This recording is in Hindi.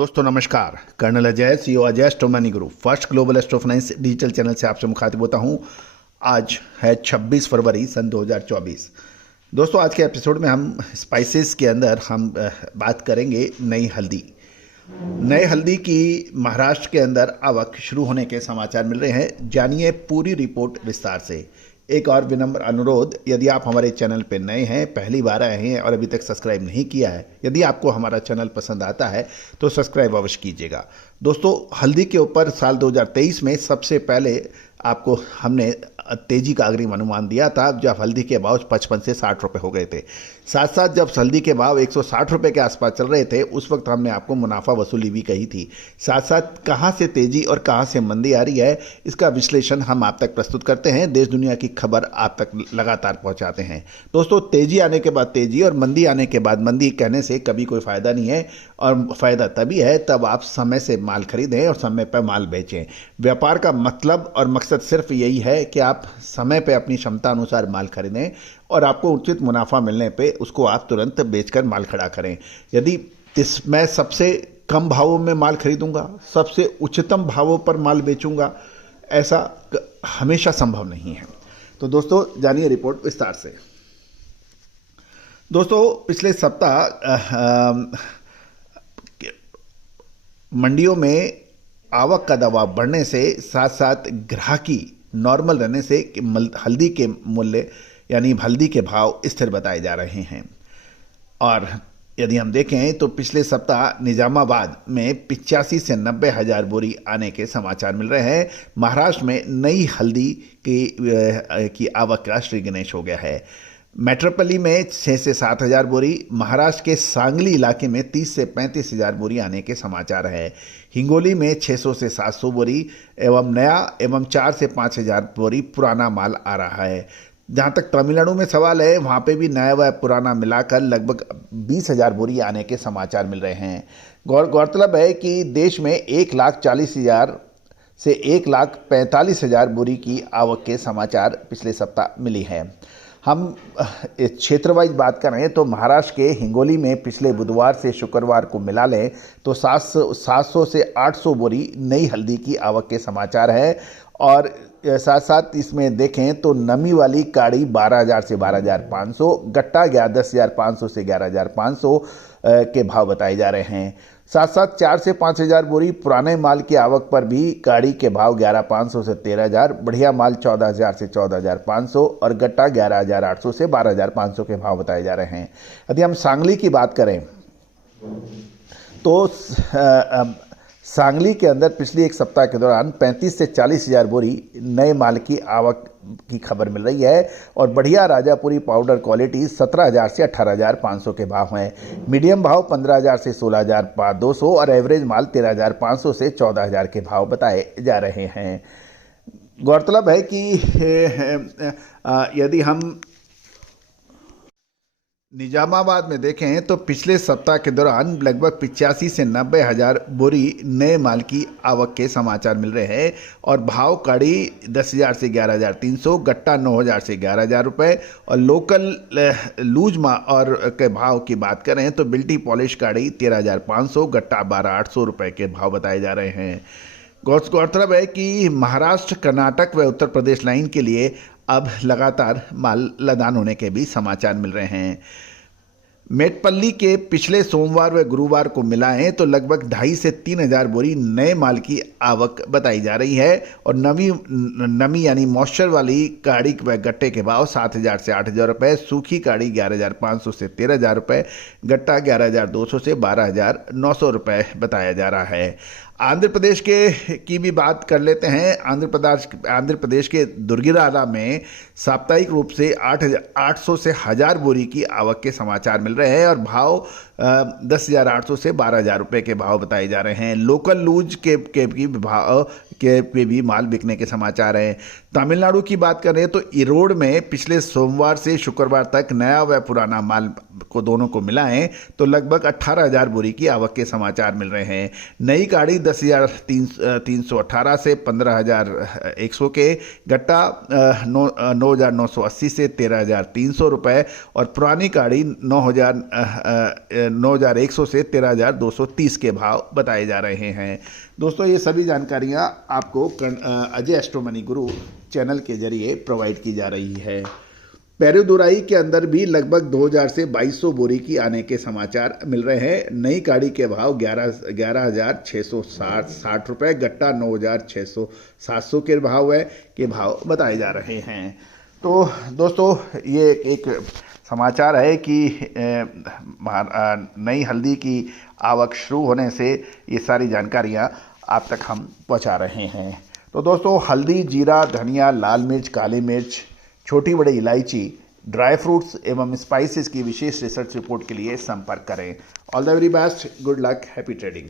दोस्तों नमस्कार। Colonel Ajay, CEO Ajay astro money group first global astro finance digital channel से आपसे मुखातिब होता हूं। आज है 26 फरवरी सन 2024। दोस्तों आज के एपिसोड में हम स्पाइसेस के अंदर हम बात करेंगे नई हल्दी। नए हल्दी की महाराष्ट्र के अंदर आवक शुरू होने के समाचार मिल रहे हैं। जानिए पूरी रिपोर्ट विस्तार से। एक और विनम्र अनुरोध, यदि आप हमारे चैनल पर नए हैं, पहली बार आए हैं और अभी तक सब्सक्राइब नहीं किया है, यदि आपको हमारा चैनल पसंद आता है तो सब्सक्राइब अवश्य कीजिएगा। दोस्तों हल्दी के ऊपर साल 2023 में सबसे पहले आपको हमने तेजी का अग्रिम अनुमान दिया था, जब हल्दी के भाव 55 से 60 रुपये हो गए थे। साथ साथ जब हल्दी के भाव 160 रुपये के आसपास चल रहे थे, उस वक्त हमने आपको मुनाफा वसूली भी कही थी। साथ साथ कहाँ से तेजी और कहाँ से मंदी आ रही है, इसका विश्लेषण हम आप तक प्रस्तुत करते हैं। देश दुनिया की खबर आप तक लगातार पहुँचाते हैं। दोस्तों तेजी आने के बाद तेजी और मंदी आने के बाद मंदी कहने से कभी कोई फ़ायदा नहीं है, और फ़ायदा तभी है तब आप समय से माल खरीदें और समय पर माल बेचें। व्यापार का मतलब और मकसद सिर्फ यही है कि आप समय पे अपनी क्षमता अनुसार माल खरीदें और आपको उचित मुनाफा मिलने पे उसको आप तुरंत बेचकर माल खड़ा करें। यदि मैं सबसे कम भावों में माल खरीदूंगा, सबसे उच्चतम भावों पर माल बेचूंगा, ऐसा हमेशा संभव नहीं है। तो दोस्तों जानिए रिपोर्ट विस्तार से। दोस्तों पिछले सप्ताह मंडियों में आवक का दबाव बढ़ने से साथ साथ ग्राहकी नॉर्मल रहने से हल्दी के मूल्य यानी हल्दी के भाव स्थिर बताए जा रहे हैं। और यदि हम देखें तो पिछले सप्ताह निजामाबाद में 85 से 90 हज़ार बोरी आने के समाचार मिल रहे हैं। महाराष्ट्र में नई हल्दी की आवक का श्री गणेश हो गया है। मेट्रोपली में 6 से 7 हज़ार बोरी, महाराष्ट्र के सांगली इलाके में 30 से 35 हज़ार बोरी आने के समाचार है। हिंगोली में 600 से 700 बोरी एवं नया एवं 4 से 5 हज़ार बोरी पुराना माल आ रहा है। जहाँ तक तमिलनाडु में सवाल है, वहाँ पे भी नया व पुराना मिलाकर लगभग 20 हज़ार बोरी आने के समाचार मिल रहे हैं। गौरतलब है कि देश में 1,40,000 से 1,45,000 बोरी की आवक के समाचार पिछले सप्ताह मिली है। हम क्षेत्र वाइज बात करें तो महाराष्ट्र के हिंगोली में पिछले बुधवार से शुक्रवार को मिला लें तो 700 से 800 बोरी नई हल्दी की आवक के समाचार है। और साथ साथ इसमें देखें तो नमी वाली काड़ी 12,000 से 12,500, गट्टा 10,500 से 11,500 के भाव बताए जा रहे हैं। साथ साथ 4 से 5 हज़ार बोरी पुराने माल की आवक पर भी काड़ी के भाव 11,500 से 13,000, बढ़िया माल 14,000 से 14,500 और गट्टा 11,800 से 12,500 के भाव बताए जा रहे हैं। यदि हम सांगली की बात करें तो सांगली के अंदर पिछले एक सप्ताह के दौरान 35 से 40 हज़ार बोरी नए माल की आवक की खबर मिल रही है। और बढ़िया राजापुरी पाउडर क्वालिटी 17,000 से 18,500 के भाव हैं। मीडियम भाव 15,000 से 16,200 और एवरेज माल 13,500 से 14,000 के भाव बताए जा रहे हैं। गौरतलब है कि यदि हम निजामाबाद में देखें तो पिछले सप्ताह के दौरान लगभग 85 से 90 हज़ार बोरी नए माल की आवक के समाचार मिल रहे हैं। और भाव काड़ी 10,000 से 11,300, गट्टा 9,000 से 11,000 रुपये और लोकल लूज और के भाव की बात करें तो बिल्टी पॉलिश काड़ी 13,500, गट्टा 12,800 रुपये के भाव बताए जा रहे हैं। गौरतलब है कि महाराष्ट्र, कर्नाटक व उत्तर प्रदेश लाइन के लिए अब लगातार माल लदान होने के भी समाचार मिल रहे हैं। मेटपल्ली के पिछले सोमवार व गुरुवार को मिलाएं तो लगभग 2.5 से 3 हज़ार बोरी नए माल की आवक बताई जा रही है। और नमी यानी मॉइस्चर वाली काड़ी व गट्टे के भाव 7,000 से 8,000 रुपये, सूखी काड़ी 11,500 से 13,000 रुपये, गट्टा 11,200 से 12,900 रुपये बताया जा रहा है। आंध्र प्रदेश की भी बात कर लेते हैं। आंध्र प्रदेश के दुर्गिराला में साप्ताहिक रूप से 800 से 1,000 बोरी की आवक के समाचार मिल रहे हैं और भाव 10,800 से 12,000 रुपये के भाव बताए जा रहे हैं। लोकल लूज के भाव के पे भी माल बिकने के समाचार हैं। तमिलनाडु की बात करें तो इरोड में पिछले सोमवार से शुक्रवार तक नया व पुराना माल को दोनों को मिलाएं तो लगभग 18,000 बोरी की आवक के समाचार मिल रहे हैं। नई गाड़ी 10,318 से 15,100 के, गट्टा 9,980 से 13,300 रुपये और पुरानी गाड़ी 9,100 से 13,230 के भाव बताए जा रहे हैं। दोस्तों, ये सभी जानकारियाँ आपको अजय एस्ट्रो मनी गुरु चैनल के जरिए प्रोवाइड की जा रही है। पैरूदुराई के अंदर भी लगभग 2,000 से 2,200 बोरी की आने के समाचार मिल रहे हैं। नई गाड़ी के भाव 11,660 रुपये, गट्टा 9,600 के भाव बताए जा रहे हैं। तो दोस्तों, ये एक समाचार है कि नई हल्दी की आवक शुरू होने से ये सारी जानकारियाँ आप तक हम पहुँचा रहे हैं। तो दोस्तों, हल्दी, जीरा, धनिया, लाल मिर्च, काली मिर्च, छोटी बड़ी इलायची, ड्राई फ्रूट्स एवं स्पाइसेस की विशेष रिसर्च रिपोर्ट के लिए संपर्क करें। All the very best, good luck, happy trading.